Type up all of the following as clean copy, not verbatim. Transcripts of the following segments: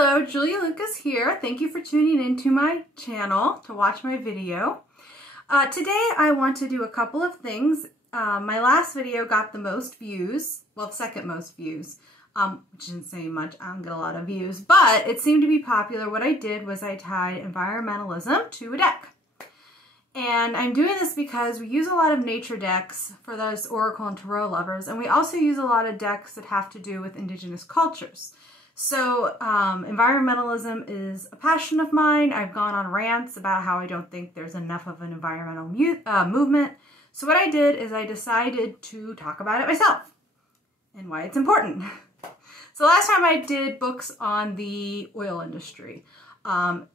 Hello, Julia Lucas here. Thank you for tuning into my channel to watch my video. Today I want to do a couple of things. My last video got the most views, well, second most views, which didn't say much. I don't get a lot of views, but it seemed to be popular. What I did was I tied environmentalism to a deck. And I'm doing this because we use a lot of nature decks for those Oracle and Tarot lovers, and we also use a lot of decks that have to do with indigenous cultures. So environmentalism is a passion of mine. I've gone on rants about how I don't think there's enough of an environmental movement. So what I did is I decided to talk about it myself and why it's important. So last time I did books on the oil industry. Oh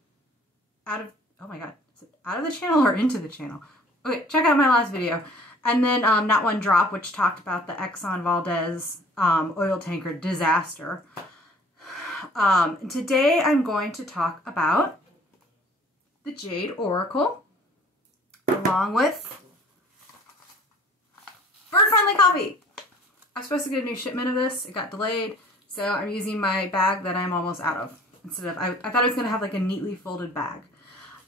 my God, is it out of the channel or into the channel? Okay, check out my last video. And then Not One Drop, which talked about the Exxon Valdez oil tanker disaster. Today I'm going to talk about the Jade Oracle along with bird-friendly coffee. I was supposed to get a new shipment of this. It got delayed, so I'm using my bag that I'm almost out of. Instead of, I thought I was going to have like a neatly folded bag.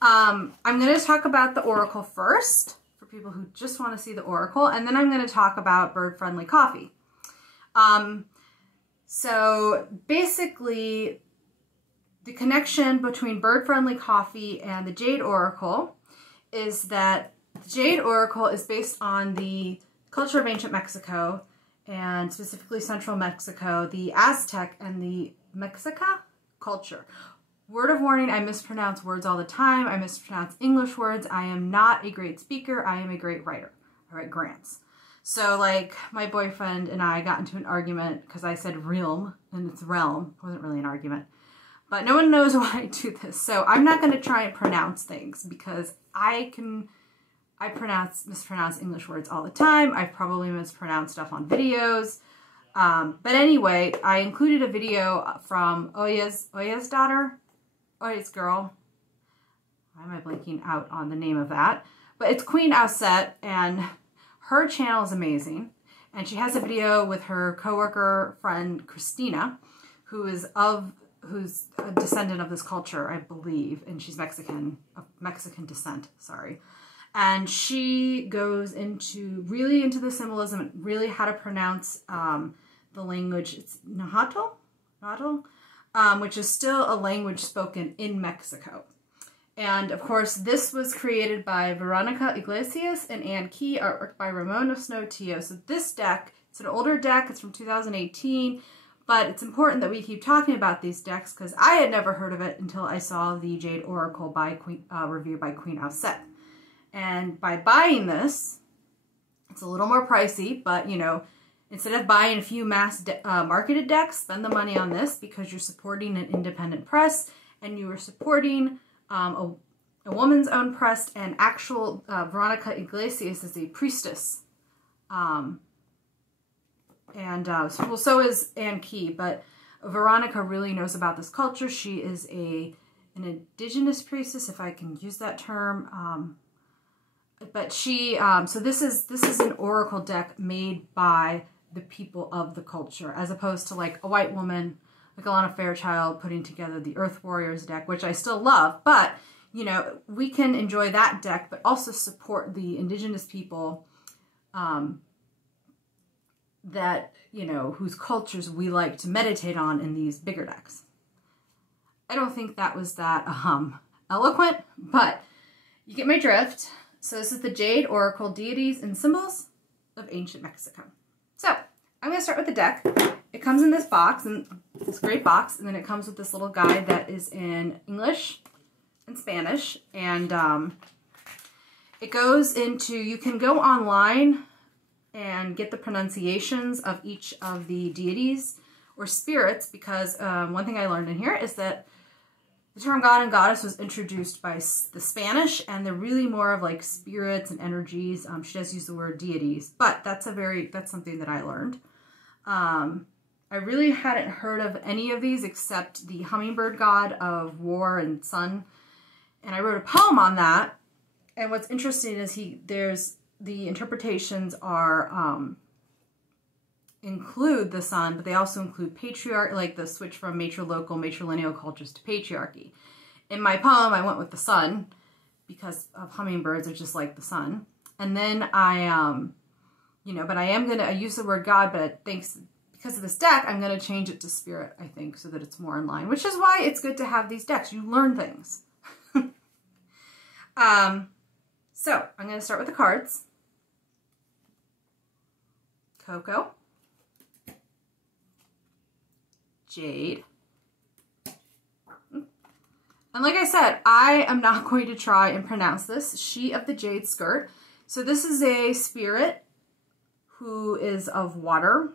I'm going to talk about the Oracle first for people who just want to see the Oracle, and then I'm going to talk about bird-friendly coffee. So basically, the connection between bird-friendly coffee and the Jade Oracle is that the Jade Oracle is based on the culture of ancient Mexico, and specifically central Mexico, the Aztec and the Mexica culture. Word of warning, I mispronounce words all the time. I mispronounce English words. I am not a great speaker. I am a great writer. I write grants. So like my boyfriend and I got into an argument because I said realm and it's realm. It wasn't really an argument. But no one knows why I do this. So I'm not going to try and pronounce things because I mispronounce English words all the time. I've probably mispronounced stuff on videos. But anyway, I included a video from Oya's daughter, Oya's girl. Why am I blanking out on the name of that? But it's Queen Auset, and her channel is amazing, and she has a video with her coworker friend Christina, who's a descendant of this culture, I believe, and she's Mexican, of Mexican descent, sorry. And she goes really into the symbolism and really how to pronounce the language. It's Nahuatl, which is still a language spoken in Mexico. And of course, this was created by Veronica Iglesias and Ann Key, artwork by Ramona Snow Tio. So this deck, it's an older deck, it's from 2018, but it's important that we keep talking about these decks because I had never heard of it until I saw the Jade Oracle review by Queen Auset. And by buying this, it's a little more pricey, but you know, instead of buying a few mass marketed decks, spend the money on this because you're supporting an independent press and you are supporting a woman's own press, and actual Veronica Iglesias is a priestess. Well, so is Ann Key, but Veronica really knows about this culture. She is an indigenous priestess, if I can use that term. But she, so this is an oracle deck made by the people of the culture, as opposed to like a white woman, like Alana Fairchild, putting together the Earth Warriors deck, which I still love. But, you know, we can enjoy that deck, but also support the indigenous people that, you know, whose cultures we like to meditate on in these bigger decks. I don't think that was that eloquent, but you get my drift. So this is the Jade Oracle, Deities and Symbols of Ancient Mexico. So I'm going to start with the deck. It comes in this box, and this great box, and then it comes with this little guide that is in English and Spanish, and it goes into, you can go online and get the pronunciations of each of the deities or spirits, because one thing I learned in here is that the term God and Goddess was introduced by the Spanish, and they're really more of like spirits and energies. She does use the word deities, but that's something that I learned. I really hadn't heard of any of these except the hummingbird god of war and sun, and I wrote a poem on that. And what's interesting is the interpretations are include the sun, but they also include patriarchy, like the switch from matrilocal, matrilineal cultures to patriarchy. In my poem, I went with the sun because of hummingbirds are just like the sun. And then I, you know, but I am going to use the word God, but because of this deck, I'm going to change it to spirit, I think, so that it's more in line, which is why it's good to have these decks. You learn things. So I'm going to start with the cards. Coco. Jade. And like I said, I am not going to try and pronounce this. She of the Jade Skirt. So this is a spirit who is of water.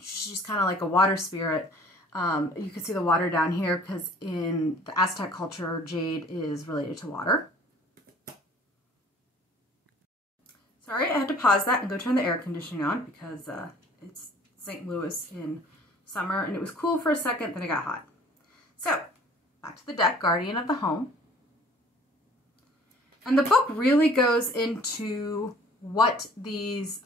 She's kind of like a water spirit. You can see the water down here because in the Aztec culture, jade is related to water. Sorry, I had to pause that and go turn the air conditioning on because it's St. Louis in summer and it was cool for a second, then it got hot. So, back to the deck, Guardian of the Home. And the book really goes into what these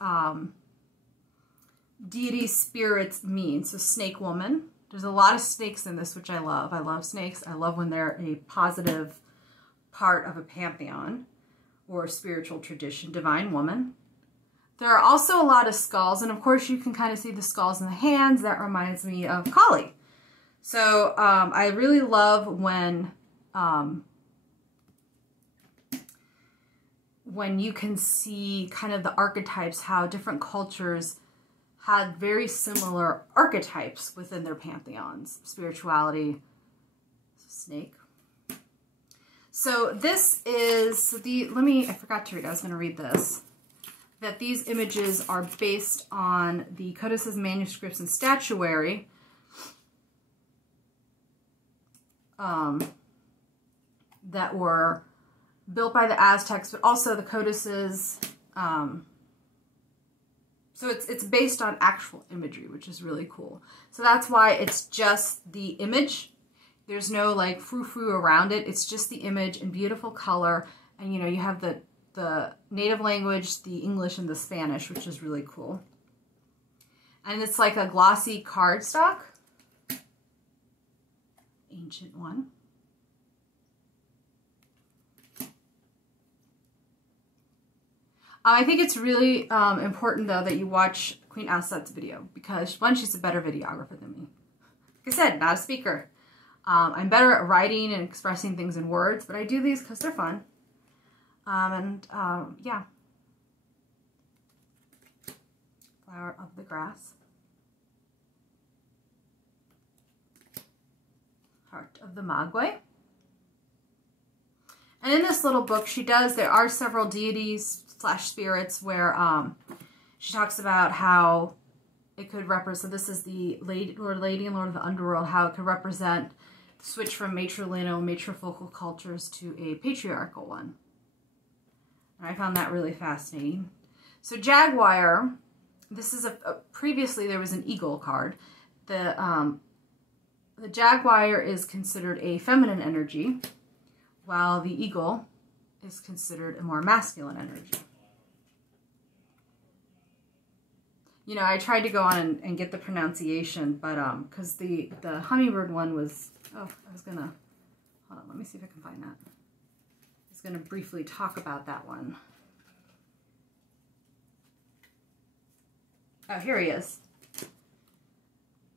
deity spirits mean. So snake woman, there's a lot of snakes in this, which I love. I love snakes. I love when they're a positive part of a pantheon or a spiritual tradition. Divine woman. There are also a lot of skulls, and of course you can kind of see the skulls in the hands. That reminds me of Kali. So I really love when you can see kind of the archetypes, how different cultures had very similar archetypes within their pantheons. Spirituality, snake. So this is I forgot to read, I was going to read this. That these images are based on the codices, manuscripts, and statuary that were built by the Aztecs, but also the codices. So it's based on actual imagery, which is really cool. So that's why it's just the image. There's no like frou-frou around it. It's just the image in beautiful color. And you know, you have the native language, the English, and the Spanish, which is really cool. And it's like a glossy cardstock. Ancient one. I think it's really important, though, that you watch Queen Auset's video because, one, she's a better videographer than me. Like I said, not a speaker. I'm better at writing and expressing things in words, but I do these because they're fun. Yeah. Flower of the Grass. Heart of the Maguey. And in this little book, there are several deities / spirits where she talks about how it could represent, so this is the Lady and Lord of the Underworld, how it could represent the switch from matrilineal, matrifocal cultures to a patriarchal one. And I found that really fascinating. So Jaguar, this is previously there was an eagle card. The Jaguar is considered a feminine energy, while the eagle is considered a more masculine energy. You know, I tried to go on and get the pronunciation, but because the hummingbird one was, I was gonna, hold on, let me see if I can find that. I was gonna briefly talk about that one. Oh, here he is.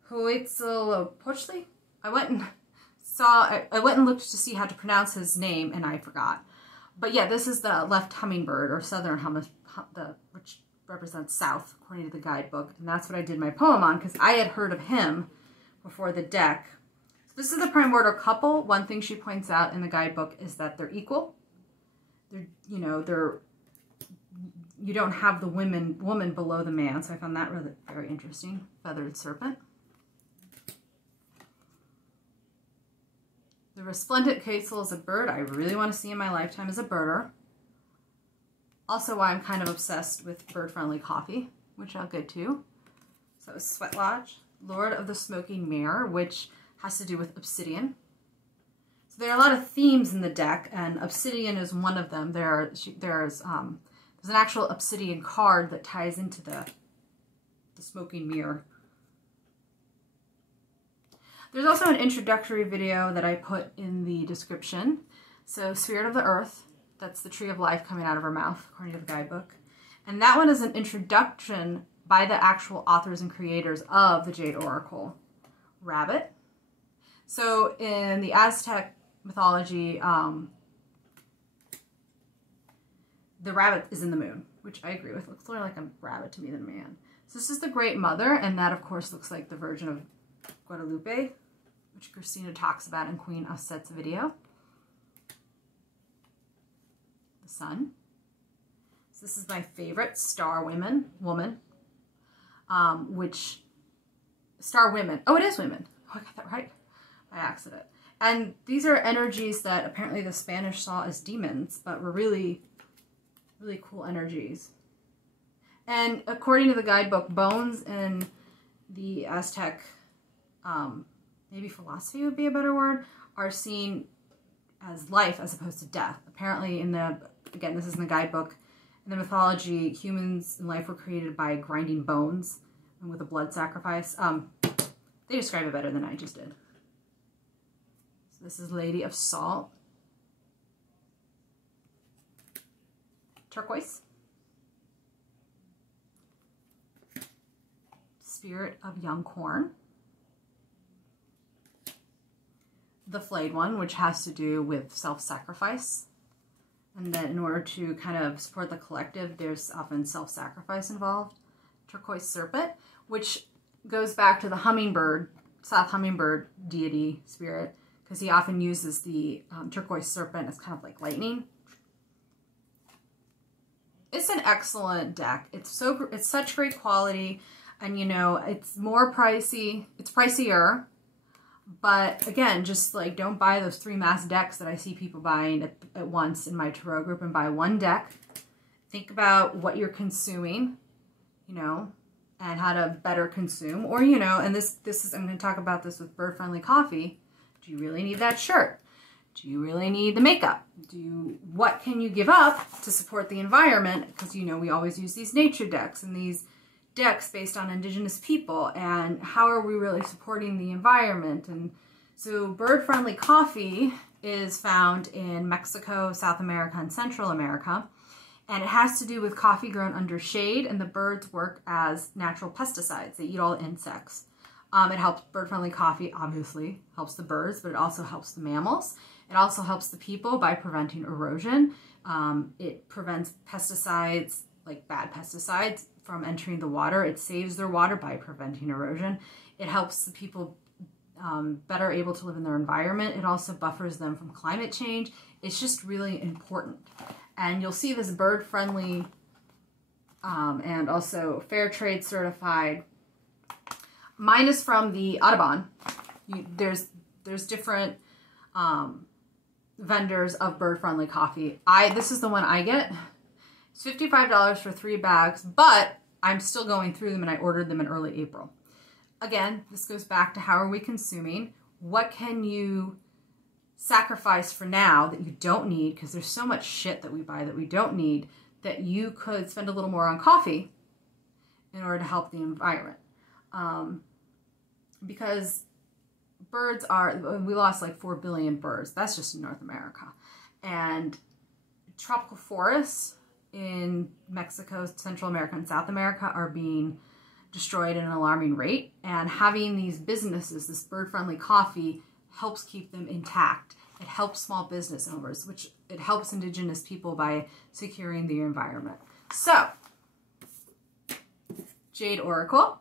Huitzilopochtli? I went and looked to see how to pronounce his name, and I forgot. But yeah, this is the left hummingbird, or southern which represents south, according to the guidebook. And that's what I did my poem on, because I had heard of him before the deck. So this is the primordial couple. One thing she points out in the guidebook is that they're equal. You don't have the woman below the man. So I found that really very interesting. Feathered serpent. The resplendent quetzal is a bird I really want to see in my lifetime as a birder. Also why I'm kind of obsessed with bird-friendly coffee, which I'll get to. So Sweat Lodge, Lord of the Smoking Mirror, which has to do with obsidian. So there are a lot of themes in the deck, and obsidian is one of them. There's an actual obsidian card that ties into the the smoking mirror. There's also an introductory video that I put in the description. So Spirit of the Earth, that's the tree of life coming out of her mouth, according to the guidebook. And that one is an introduction by the actual authors and creators of the Jade Oracle rabbit. So in the Aztec mythology, the rabbit is in the moon, which I agree with. Looks more like a rabbit to me than a man. So this is the Great Mother, and that of course looks like the Virgin of Guadalupe, which Christina talks about in Queen Auset's video. The Sun. So this is my favorite, Star Woman, Star Women. Oh, it is women. Oh, I got that right by accident. And these are energies that apparently the Spanish saw as demons, but were really, really cool energies. And according to the guidebook, bones in the Aztec, maybe philosophy would be a better word, are seen as life as opposed to death. Apparently in the, again, this is in the guidebook, in the mythology, humans in life were created by grinding bones and with a blood sacrifice. They describe it better than I just did. So this is Lady of Salt. Turquoise. Spirit of Young Corn. The Flayed One, which has to do with self-sacrifice. And then in order to kind of support the collective, there's often self-sacrifice involved. Turquoise Serpent, which goes back to the hummingbird, South Hummingbird deity spirit, because he often uses the turquoise serpent as kind of like lightning. It's an excellent deck. It's such great quality, and you know, it's more pricey. It's pricier. But again, just like don't buy those 3 mass decks that I see people buying at once in my tarot group, and buy one deck. Think about what you're consuming, you know, and how to better consume. Or, you know, and this is, I'm going to talk about this with Bird Friendly Coffee. Do you really need that shirt? Do you really need the makeup? What can you give up to support the environment? Because, you know, we always use these nature decks and these decks based on indigenous people, and how are we really supporting the environment? And so Bird Friendly Coffee is found in Mexico, South America, and Central America, and it has to do with coffee grown under shade, and the birds work as natural pesticides. They eat all the insects. It helps. Bird Friendly Coffee obviously helps the birds, but it also helps the mammals. It also helps the people by preventing erosion. It prevents pesticides, like bad pesticides, from entering the water. It saves their water by preventing erosion. It helps the people better able to live in their environment. It also buffers them from climate change. It's just really important. And you'll see this bird friendly and also fair trade certified. Mine is from the Audubon. There's different vendors of bird friendly coffee. This is the one I get. It's $55 for 3 bags, but I'm still going through them, and I ordered them in early April. Again, this goes back to how are we consuming? What can you sacrifice for now that you don't need? Because there's so much shit that we buy that we don't need, that you could spend a little more on coffee in order to help the environment. Because birds we lost like 4 billion birds. That's just in North America. And tropical forests in Mexico, Central America, and South America are being destroyed at an alarming rate. And having these businesses, this bird-friendly coffee, helps keep them intact. It helps small business owners, which it helps indigenous people by securing the environment. So, Jade Oracle.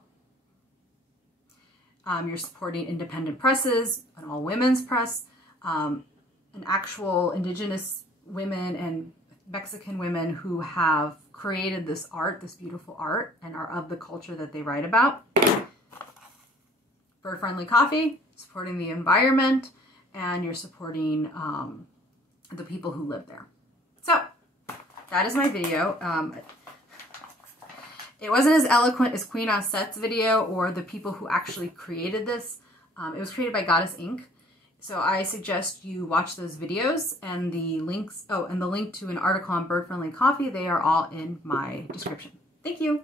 You're supporting independent presses, an all-women's press, an actual indigenous women and Mexican women who have created this art, this beautiful art, and are of the culture that they write about. Bird Friendly Coffee, supporting the environment, and you're supporting the people who live there. So, that is my video. It wasn't as eloquent as Queen Auset's video or the people who actually created this. It was created by Goddess Inc. So I suggest you watch those videos, and the links, and the link to an article on Bird Friendly Coffee, they are all in my description. Thank you.